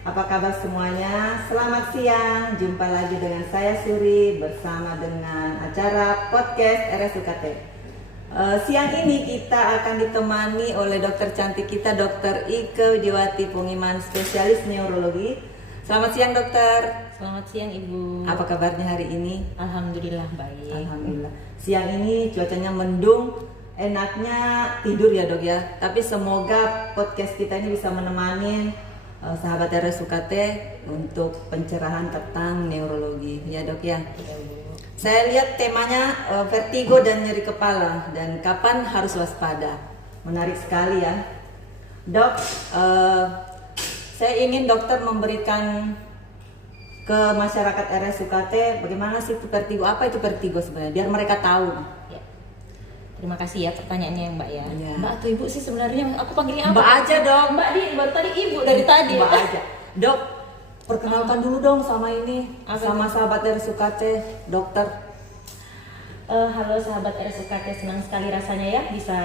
Apa kabar semuanya? Selamat siang, jumpa lagi dengan saya Suri bersama dengan acara podcast RSUKT. Siang ini kita akan ditemani oleh dokter cantik kita, Dr. Ike Widiawati Pungiman, spesialis neurologi. Selamat siang dokter. Selamat siang Ibu. Apa kabarnya hari ini? Alhamdulillah baik. Alhamdulillah. Siang ini cuacanya mendung, enaknya tidur ya dok ya. Tapi semoga podcast kita ini bisa menemani sahabat RSUKT untuk pencerahan tentang neurologi ya dok ya. Saya lihat temanya vertigo dan nyeri kepala dan kapan harus waspada. Menarik sekali ya dok. Saya ingin dokter memberikan ke masyarakat RSUKT bagaimana sih itu vertigo, apa itu vertigo sebenarnya, biar mereka tahu. Ya. Terima kasih ya pertanyaannya Mbak ya. Ya. Mbak atau Ibu sih sebenarnya, aku panggilnya apa? Mbak aja dong. Mbak baru tadi Ibu dari tadi. Mbak aja. Dok, perkenalkan dulu dong sama ini, sama itu? sahabat RSUKT, dokter. Halo sahabat RSUKT, senang sekali rasanya ya bisa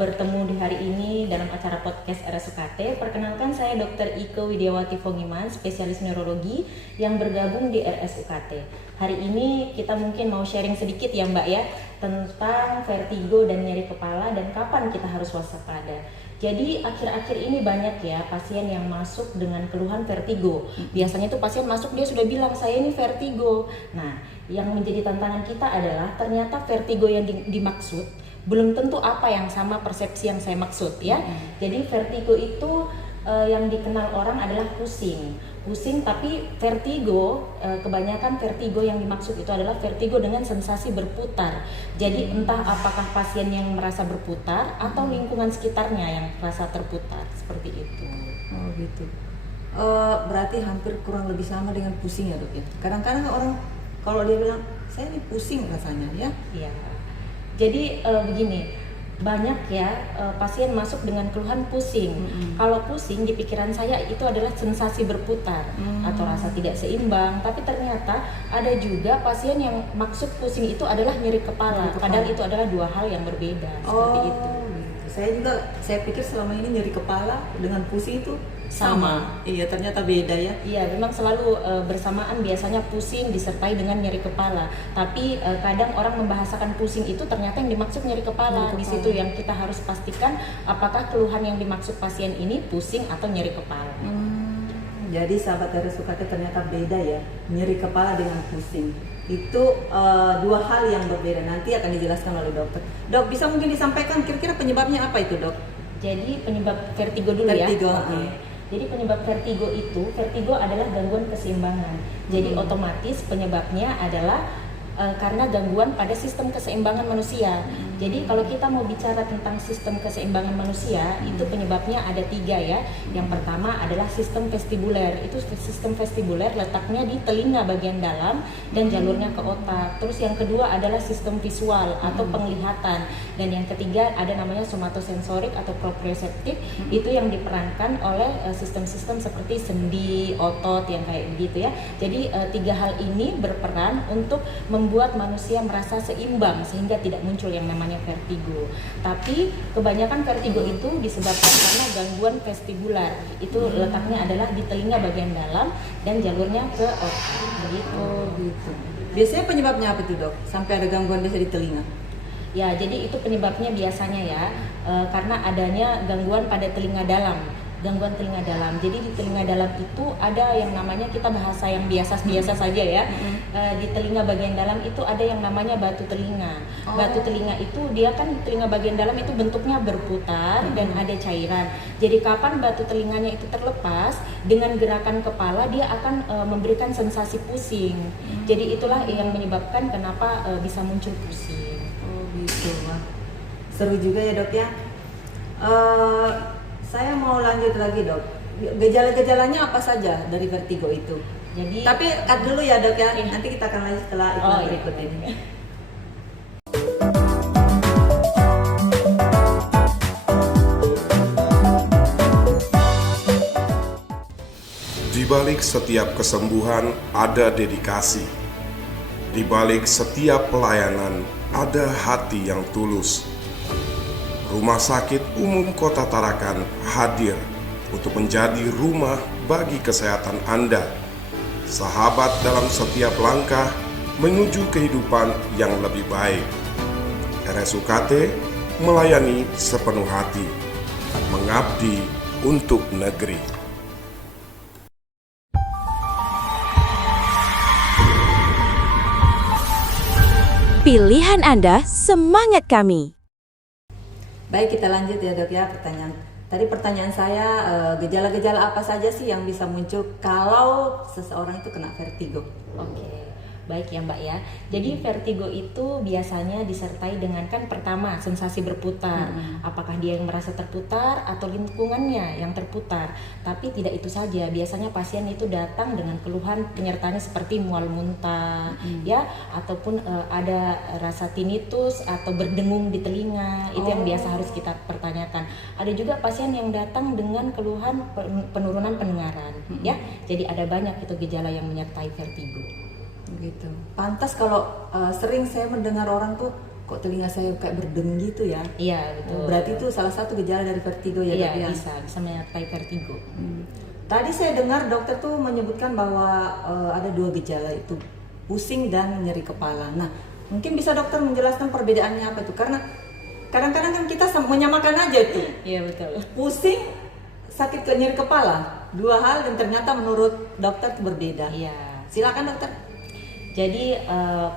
bertemu di hari ini dalam acara podcast RSUKT. Perkenalkan saya Dr. Ike Widiawati Pungiman, spesialis neurologi yang bergabung di RSUKT. Hari ini kita mungkin mau sharing sedikit ya Mbak ya tentang vertigo dan nyeri kepala dan kapan kita harus waspada. Jadi akhir-akhir ini banyak ya pasien yang masuk dengan keluhan vertigo. Biasanya tuh pasien masuk dia sudah bilang saya ini vertigo. Nah, yang menjadi tantangan kita adalah ternyata vertigo yang dimaksud belum tentu apa yang sama persepsi yang saya maksud ya. Jadi vertigo itu yang dikenal orang adalah pusing, tapi vertigo kebanyakan vertigo yang dimaksud itu adalah vertigo dengan sensasi berputar. Jadi entah apakah pasien yang merasa berputar atau lingkungan sekitarnya yang merasa terputar seperti itu. Oh gitu. Berarti hampir kurang lebih sama dengan pusing ya dok ya. Kadang-kadang orang kalau dia bilang saya ini pusing rasanya ya. Iya. Jadi begini, banyak ya pasien masuk dengan keluhan pusing. Kalau pusing di pikiran saya itu adalah sensasi berputar atau rasa tidak seimbang. Tapi ternyata ada juga pasien yang maksud pusing itu adalah nyeri kepala. Padahal itu adalah dua hal yang berbeda. Seperti itu. Gitu. Saya pikir selama ini nyeri kepala dengan pusing itu sama. Iya, ternyata beda ya. Iya, memang selalu bersamaan, biasanya pusing disertai dengan nyeri kepala. Tapi kadang orang membahasakan pusing itu ternyata yang dimaksud nyeri kepala. Di situ yang kita harus pastikan apakah keluhan yang dimaksud pasien ini pusing atau nyeri kepala. Jadi sahabat RSUKT ternyata beda ya, nyeri kepala dengan pusing. Itu dua hal yang berbeda, nanti akan dijelaskan oleh dokter. Dok, bisa mungkin disampaikan kira-kira penyebabnya apa itu dok? Jadi penyebab vertigo dulu Vertigo, ya. Oke. Jadi penyebab vertigo adalah gangguan keseimbangan. Jadi otomatis penyebabnya adalah karena gangguan pada sistem keseimbangan manusia. Jadi kalau kita mau bicara tentang sistem keseimbangan manusia, itu penyebabnya ada 3 ya. Yang pertama adalah sistem vestibuler. Itu sistem vestibuler letaknya di telinga bagian dalam dan jalurnya ke otak. Terus yang kedua adalah sistem visual atau penglihatan. Dan yang ketiga ada namanya somatosensorik atau proprioseptif. Itu yang diperankan oleh sistem-sistem seperti sendi, otot yang kayak begitu ya. Jadi 3 hal ini berperan untuk membuat manusia merasa seimbang sehingga tidak muncul yang namanya vertigo. Tapi kebanyakan vertigo itu disebabkan karena gangguan vestibular. Itu letaknya adalah di telinga bagian dalam dan jalurnya ke otak. Begitu. Gitu. Biasanya penyebabnya apa tuh dok? Sampai ada gangguan biasa di telinga? Ya, jadi itu penyebabnya biasanya ya karena adanya gangguan pada telinga dalam. Gangguan telinga dalam. Jadi di telinga dalam itu ada yang namanya, kita bahasa yang biasa saja ya. Di telinga bagian dalam itu ada yang namanya batu telinga. Batu telinga itu dia kan telinga bagian dalam itu bentuknya berputar dan ada cairan. Jadi kapan batu telinganya itu terlepas, dengan gerakan kepala dia akan memberikan sensasi pusing. Jadi itulah yang menyebabkan kenapa bisa muncul pusing. Oh gitu. Wah, seru juga ya dok ya. Saya mau lanjut lagi dok. Gejala-gejalanya apa saja dari vertigo itu? Jadi Tapi cut dulu ya dok ya. Nanti kita akan lanjut setelah iklan berikut ini. Di balik setiap kesembuhan ada dedikasi. Di balik setiap pelayanan ada hati yang tulus. Rumah Sakit Umum Kota Tarakan hadir untuk menjadi rumah bagi kesehatan Anda. Sahabat dalam setiap langkah menuju kehidupan yang lebih baik. RSUKT melayani sepenuh hati, mengabdi untuk negeri. Pilihan Anda, semangat kami. Baik, kita lanjut ya dok ya pertanyaan. Tadi pertanyaan saya, gejala-gejala apa saja sih yang bisa muncul kalau seseorang itu kena vertigo? Oke, baik ya Mbak ya. Jadi vertigo itu biasanya disertai dengan kan pertama sensasi berputar. Apakah dia yang merasa terputar atau lingkungannya yang terputar. Tapi tidak itu saja. Biasanya pasien itu datang dengan keluhan penyertanya seperti mual muntah, ya, ataupun ada rasa tinnitus atau berdengung di telinga. Itu yang biasa harus kita pertanyakan. Ada juga pasien yang datang dengan keluhan penurunan pendengaran, ya. Jadi ada banyak itu gejala yang menyertai vertigo. Gitu. Pantas kalau sering saya mendengar orang tuh kok telinga saya kayak berdengung gitu ya. Iya, betul. Berarti itu salah satu gejala dari vertigo ya Iya, dok ya? bisa menyertai vertigo. Tadi saya dengar dokter tuh menyebutkan bahwa ada dua gejala itu, pusing dan nyeri kepala. Nah, mungkin bisa dokter menjelaskan perbedaannya apa tuh? Karena kadang-kadang kan kita menyamakan aja tuh. Iya, betul. Pusing, sakit nyeri kepala, dua hal dan ternyata menurut dokter itu berbeda. Iya. Silakan dokter. Jadi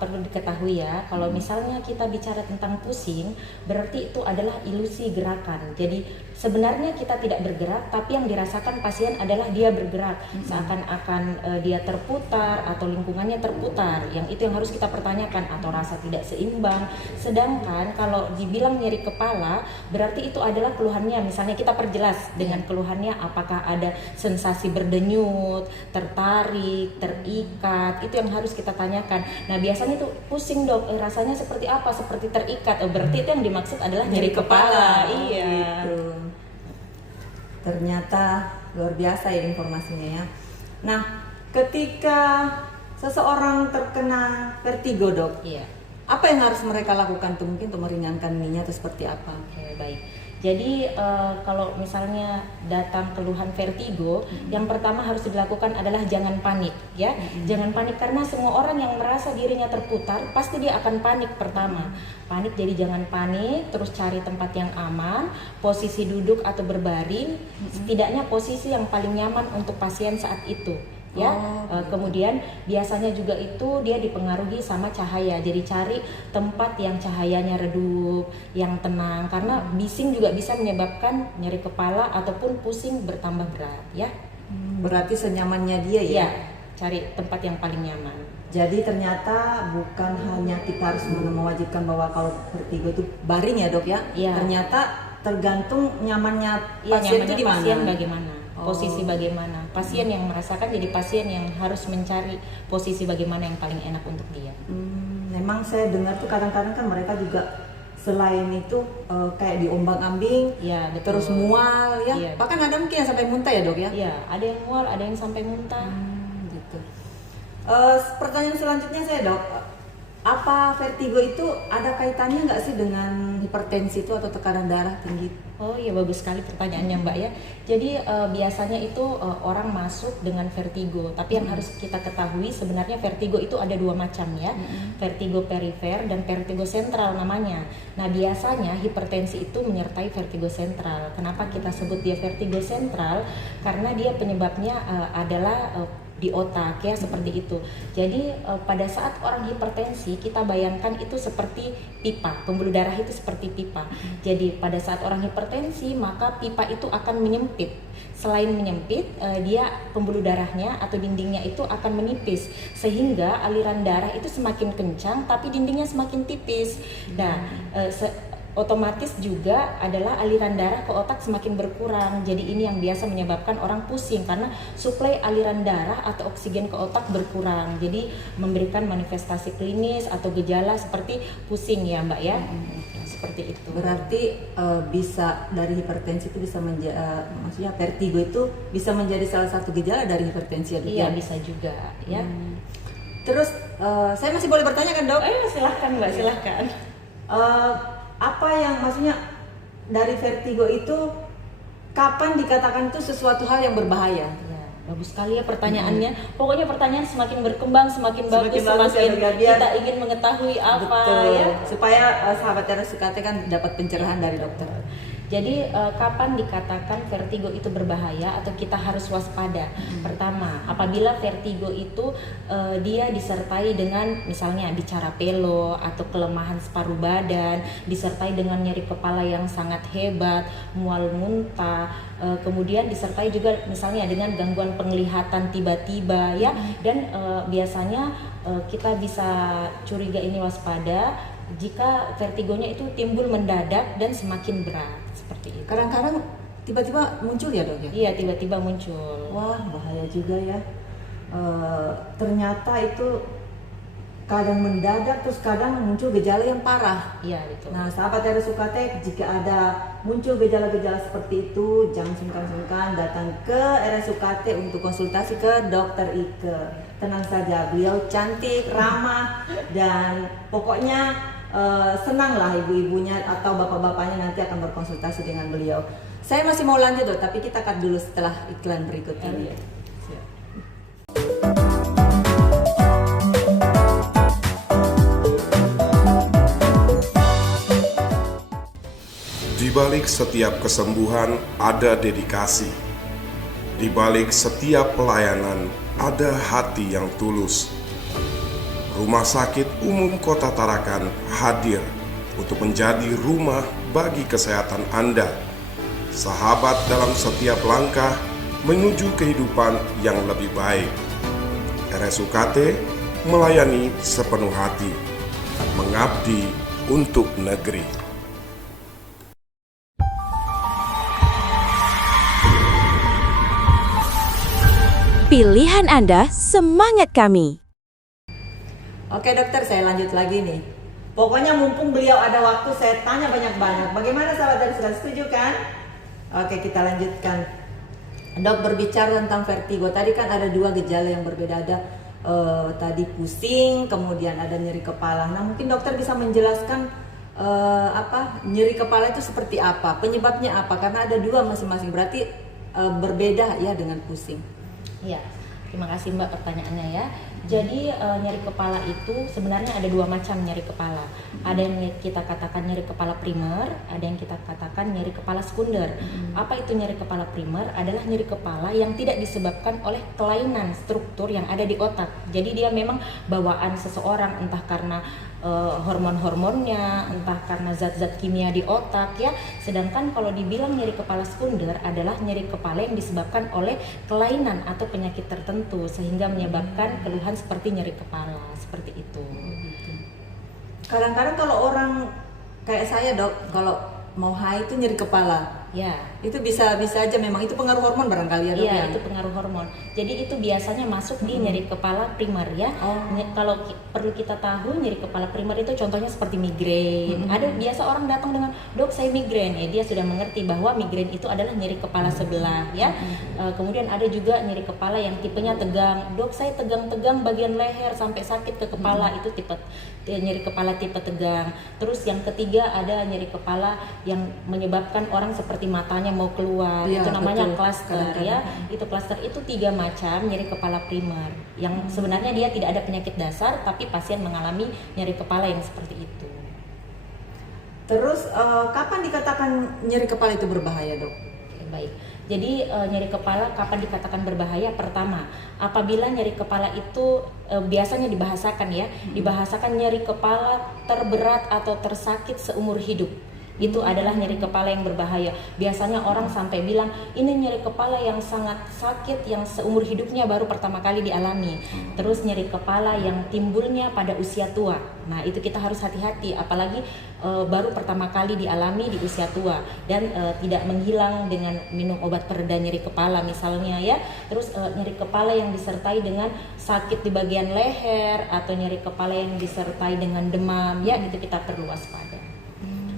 perlu diketahui ya, kalau misalnya kita bicara tentang pusing, berarti itu adalah ilusi gerakan. Jadi sebenarnya kita tidak bergerak, tapi yang dirasakan pasien adalah dia bergerak, seakan-akan dia terputar atau lingkungannya terputar. Yang itu yang harus kita pertanyakan, atau rasa tidak seimbang. Sedangkan kalau dibilang nyeri kepala, berarti itu adalah keluhannya. Misalnya kita perjelas dengan keluhannya, apakah ada sensasi berdenyut, tertarik, terikat, itu yang harus kita tanyakan. Nah biasanya itu pusing dok, rasanya seperti apa? Seperti terikat. Berarti itu yang dimaksud adalah nyeri kepala. Iya. Gitu. Ternyata luar biasa ya informasinya ya. Nah, ketika seseorang terkena vertigo dok, Iya. apa yang harus mereka lakukan tuh mungkin untuk meringankan ininya atau seperti apa? Oke, baik. Jadi kalau misalnya datang keluhan vertigo, yang pertama harus dilakukan adalah jangan panik, ya. Jangan panik karena semua orang yang merasa dirinya terputar pasti dia akan panik pertama. Panik, jadi jangan panik, terus cari tempat yang aman, posisi duduk atau berbaring, setidaknya posisi yang paling nyaman untuk pasien saat itu. Ya, kemudian biasanya juga itu dia dipengaruhi sama cahaya. Jadi cari tempat yang cahayanya redup, yang tenang, karena bising juga bisa menyebabkan nyeri kepala ataupun pusing bertambah berat, ya. Berarti senyamannya dia ya. Iya, cari tempat yang paling nyaman. Jadi ternyata bukan hanya kita harus mewajibkan bahwa kalau vertigo itu baring ya dok ya. Iya. Ternyata tergantung nyamannya Iya, pasien itu nyamannya di mana. pasien bagaimana, posisi bagaimana. Pasien yang merasakan jadi pasien yang harus mencari posisi bagaimana yang paling enak untuk dia. Memang saya dengar tuh kadang-kadang kan mereka juga selain itu kayak diombang-ambing, Iya, betul. terus mual ya. Iya. Bahkan ada mungkin yang sampai muntah ya dok ya. Iya, ada yang mual, ada yang sampai muntah. Gitu. Pertanyaan selanjutnya saya dok, apa vertigo itu ada kaitannya nggak sih dengan hipertensi itu atau tekanan darah tinggi? Oh iya, bagus sekali pertanyaannya Mbak ya. Jadi biasanya itu orang masuk dengan vertigo, tapi yang harus kita ketahui sebenarnya vertigo itu ada dua macam ya, vertigo perifer dan vertigo sentral namanya. Nah biasanya hipertensi itu menyertai vertigo sentral. Kenapa kita sebut dia vertigo sentral? Karena dia penyebabnya adalah di otak ya, seperti itu. Jadi pada saat orang hipertensi kita bayangkan itu seperti pipa, pembuluh darah itu seperti pipa. Jadi pada saat orang hipertensi maka pipa itu akan menyempit. Selain menyempit, dia pembuluh darahnya atau dindingnya itu akan menipis sehingga aliran darah itu semakin kencang tapi dindingnya semakin tipis. Nah, otomatis juga adalah aliran darah ke otak semakin berkurang. Jadi ini yang biasa menyebabkan orang pusing karena suplai aliran darah atau oksigen ke otak berkurang. Jadi memberikan manifestasi klinis atau gejala seperti pusing ya Mbak ya. Seperti itu. Berarti bisa dari hipertensi itu bisa maksudnya vertigo itu bisa menjadi salah satu gejala dari hipertensi ya dok? Iya, bisa juga ya. Terus saya masih boleh bertanya kan dok? Silahkan Mbak, silahkan. Apa yang maksudnya dari vertigo itu kapan dikatakan itu sesuatu hal yang berbahaya? Ya. Bagus sekali ya pertanyaannya. Pokoknya pertanyaan semakin berkembang, semakin bagus, bagus ya, semakin Dok, biar- kita ingin mengetahui apa Betul. ya. Supaya sahabat RSUKT kan dapat pencerahan dari dokter. Jadi kapan dikatakan vertigo itu berbahaya atau kita harus waspada? Pertama, apabila vertigo itu dia disertai dengan misalnya bicara pelo atau kelemahan separuh badan, disertai dengan nyeri kepala yang sangat hebat, mual muntah, kemudian disertai juga misalnya dengan gangguan penglihatan tiba-tiba ya, dan biasanya kita bisa curiga ini waspada jika vertigonya itu timbul mendadak dan semakin berat seperti itu. Kadang-kadang tiba-tiba muncul ya dok ya? Iya, tiba-tiba muncul. Wah, bahaya juga ya. Ternyata itu kadang mendadak, terus kadang muncul gejala yang parah. Iya, itu. Nah, sahabat RSUKT, jika ada muncul gejala-gejala seperti itu, jangan sungkan-sungkan datang ke RSUKT untuk konsultasi ke Dokter Ike. Tenang saja, beliau cantik, ramah, dan pokoknya senanglah ibu-ibunya atau bapak-bapaknya nanti akan berkonsultasi dengan beliau. Saya masih mau lanjut dok, tapi kita cut dulu setelah iklan berikut ini. Siap. Di balik setiap kesembuhan ada dedikasi. Di balik setiap pelayanan ada hati yang tulus. Rumah Sakit Umum Kota Tarakan hadir untuk menjadi rumah bagi kesehatan Anda. Sahabat dalam setiap langkah menuju kehidupan yang lebih baik. RSUKT melayani sepenuh hati, mengabdi untuk negeri. Pilihan Anda, semangat kami. Oke dokter, saya lanjut lagi nih. Pokoknya mumpung beliau ada waktu, saya tanya banyak-banyak. Bagaimana sahabat dari sudah setuju kan? Oke, kita lanjutkan. Dok, berbicara tentang vertigo, tadi kan ada dua gejala yang berbeda. Ada tadi pusing, kemudian ada nyeri kepala. Nah, mungkin dokter bisa menjelaskan nyeri kepala itu seperti apa, penyebabnya apa? Karena ada dua masing-masing, berarti berbeda ya dengan pusing. Iya, terima kasih Mbak pertanyaannya ya. Jadi nyeri kepala itu sebenarnya ada dua macam nyeri kepala. Ada yang kita katakan nyeri kepala primer, ada yang kita katakan nyeri kepala sekunder. Apa itu nyeri kepala primer? Adalah nyeri kepala yang tidak disebabkan oleh kelainan struktur yang ada di otak. Jadi dia memang bawaan seseorang, entah karena hormon-hormonnya, entah karena zat-zat kimia di otak ya. Sedangkan kalau dibilang nyeri kepala sekunder adalah nyeri kepala yang disebabkan oleh kelainan atau penyakit tertentu sehingga menyebabkan keluhan seperti nyeri kepala, seperti itu. Kadang-kadang kalau orang kayak saya dok, kalau mau haid itu nyeri kepala. Ya. Itu bisa aja memang itu pengaruh hormon barangkali ya dok. Iya, ya? itu pengaruh hormon. Jadi itu biasanya masuk di nyeri kepala primer ya. Kalau perlu kita tahu nyeri kepala primer itu contohnya seperti migrain. Ada biasa orang datang dengan, "Dok, saya migrain." Ya, dia sudah mengerti bahwa migrain itu adalah nyeri kepala sebelah ya. Kemudian ada juga nyeri kepala yang tipenya tegang. "Dok, saya tegang-tegang bagian leher sampai sakit ke kepala." Itu tipe nyeri kepala tipe tegang. Terus yang ketiga ada nyeri kepala yang menyebabkan orang seperti matanya mau keluar, Ya, itu namanya betul. cluster ya. Itu cluster itu 3 macam nyeri kepala primer yang sebenarnya dia tidak ada penyakit dasar tapi pasien mengalami nyeri kepala yang seperti itu. Terus kapan dikatakan nyeri kepala itu berbahaya dok? Oke, baik. Jadi nyeri kepala kapan dikatakan berbahaya? Pertama, apabila nyeri kepala itu biasanya dibahasakan ya, dibahasakan nyeri kepala terberat atau tersakit seumur hidup. Itu adalah nyeri kepala yang berbahaya. Biasanya orang sampai bilang ini nyeri kepala yang sangat sakit yang seumur hidupnya baru pertama kali dialami. Terus nyeri kepala yang timbulnya pada usia tua. Nah, itu kita harus hati-hati apalagi baru pertama kali dialami di usia tua dan tidak menghilang dengan minum obat pereda nyeri kepala misalnya ya. Terus nyeri kepala yang disertai dengan sakit di bagian leher atau nyeri kepala yang disertai dengan demam ya, itu kita perlu waspada.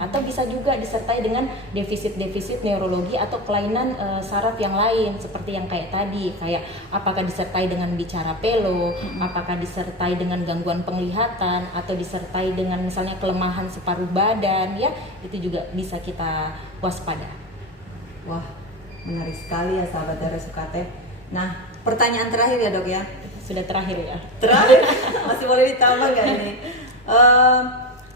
Atau bisa juga disertai dengan defisit-defisit neurologi atau kelainan saraf yang lain seperti yang kayak tadi, kayak apakah disertai dengan bicara pelo, apakah disertai dengan gangguan penglihatan atau disertai dengan misalnya kelemahan separuh badan ya, itu juga bisa kita waspada. Wah, menarik sekali ya sahabat RSUKT. Nah, pertanyaan terakhir ya dok ya. Sudah terakhir ya. Terakhir, masih boleh ditambah nggak ini?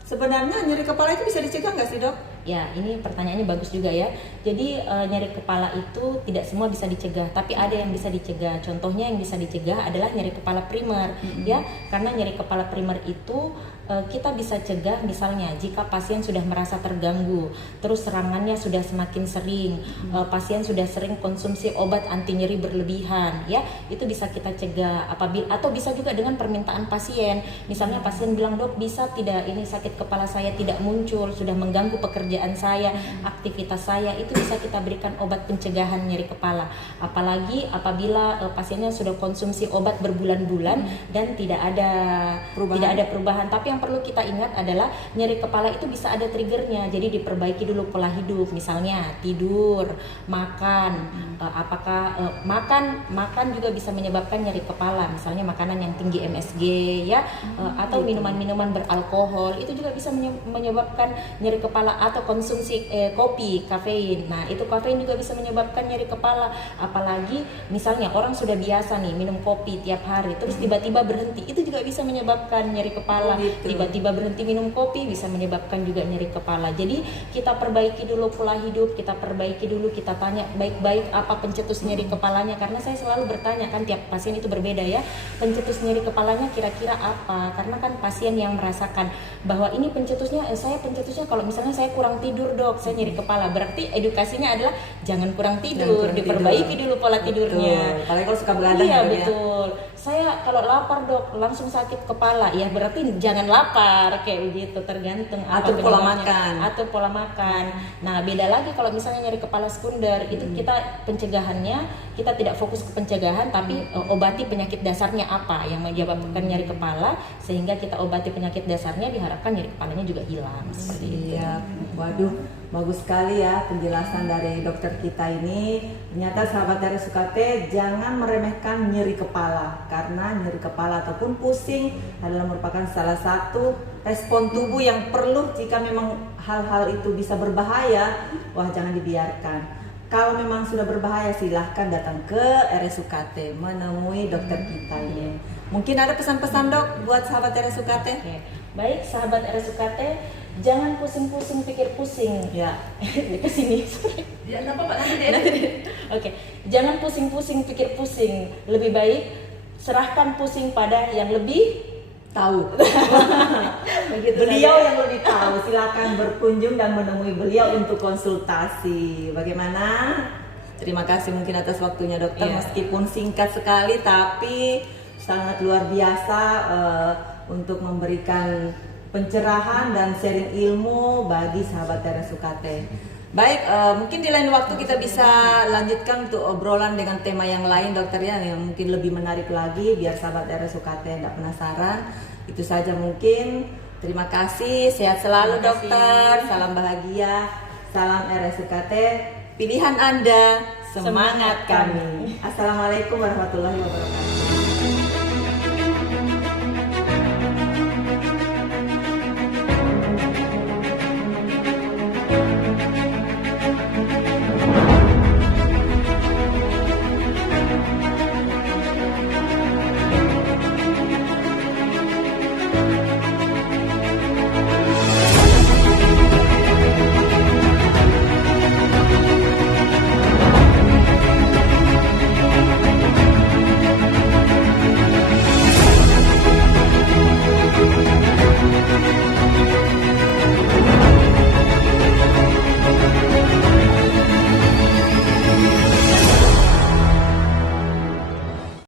Sebenarnya nyeri kepala itu bisa dicegah nggak sih dok? Ya, ini pertanyaannya bagus juga ya. Jadi nyeri kepala itu tidak semua bisa dicegah, tapi ada yang bisa dicegah. Contohnya yang bisa dicegah adalah nyeri kepala primer, ya. Karena nyeri kepala primer itu kita bisa cegah misalnya jika pasien sudah merasa terganggu, terus serangannya sudah semakin sering, pasien sudah sering konsumsi obat anti nyeri berlebihan, ya, itu bisa kita cegah. Atau bisa juga dengan permintaan pasien. Misalnya pasien bilang, "Dok, bisa tidak ini sakit kepala saya tidak muncul, sudah mengganggu pekerjaan saya, aktivitas saya," itu bisa kita berikan obat pencegahan nyeri kepala. Apalagi apabila pasiennya sudah konsumsi obat berbulan-bulan dan tidak ada perubahan. Tapi yang perlu kita ingat adalah nyeri kepala itu bisa ada triggernya. Jadi diperbaiki dulu pola hidup, misalnya tidur, makan. Makan juga bisa menyebabkan nyeri kepala. Misalnya makanan yang tinggi MSG, ya, atau minuman-minuman beralkohol itu juga bisa menyebabkan nyeri kepala, atau konsumsi kopi, kafein. Nah, itu kafein juga bisa menyebabkan nyeri kepala. Apalagi misalnya orang sudah biasa nih minum kopi tiap hari, terus tiba-tiba berhenti, itu juga bisa menyebabkan nyeri kepala. Tiba-tiba berhenti minum kopi bisa menyebabkan juga nyeri kepala. Jadi kita perbaiki dulu pola hidup, kita tanya baik-baik apa pencetus nyeri kepalanya, karena saya selalu bertanya kan, tiap pasien itu berbeda ya, pencetus nyeri kepalanya kira-kira apa, karena kan pasien yang merasakan bahwa ini pencetusnya kalau misalnya saya kurang tidur dok, saya nyeri kepala, berarti edukasinya adalah jangan kurang tidur, diperbaiki dulu pola tidurnya. Apalagi kalau suka begadang. Iya betul. Saya kalau lapar dok langsung sakit kepala, ya berarti jangan lapar, kayak begitu, tergantung Atur pola makan. Nah, beda lagi kalau misalnya nyeri kepala sekunder, itu kita pencegahannya, kita tidak fokus ke pencegahan, tapi obati penyakit dasarnya apa yang menyebabkan nyeri kepala, sehingga kita obati penyakit dasarnya, diharapkan nyeri kepalanya juga hilang. Seperti itu. Waduh, bagus sekali ya penjelasan dari dokter kita ini. Ternyata sahabat RSUKT, jangan meremehkan nyeri kepala, karena nyeri kepala ataupun pusing adalah merupakan salah satu respon tubuh yang perlu. Jika memang hal-hal itu bisa berbahaya, wah jangan dibiarkan. Kalau memang sudah berbahaya, silahkan datang ke RSUKT menemui dokter kita ini. Mungkin ada pesan-pesan dok buat sahabat RSUKT? Oke. Baik sahabat RSUKT, jangan pusing-pusing pikir pusing. Ya. Ke sini. Ya, enggak apa-apa, nanti. Oke. Jangan pusing-pusing pikir pusing. Lebih baik serahkan pusing pada yang lebih tahu. Beliau yang lebih tahu. Silakan berkunjung dan menemui beliau untuk konsultasi. Bagaimana? Terima kasih mungkin atas waktunya dokter. Meskipun singkat sekali tapi sangat luar biasa untuk memberikan pencerahan dan sharing ilmu bagi sahabat RSUKT. Baik, mungkin di lain waktu kita bisa lanjutkan untuk obrolan dengan tema yang lain dokter ya, yang mungkin lebih menarik lagi biar sahabat RSUKT tidak penasaran. Itu saja mungkin. Terima kasih, sehat selalu dokter, salam bahagia, salam RSUKT, pilihan Anda, semangat kami. Assalamualaikum warahmatullahi wabarakatuh.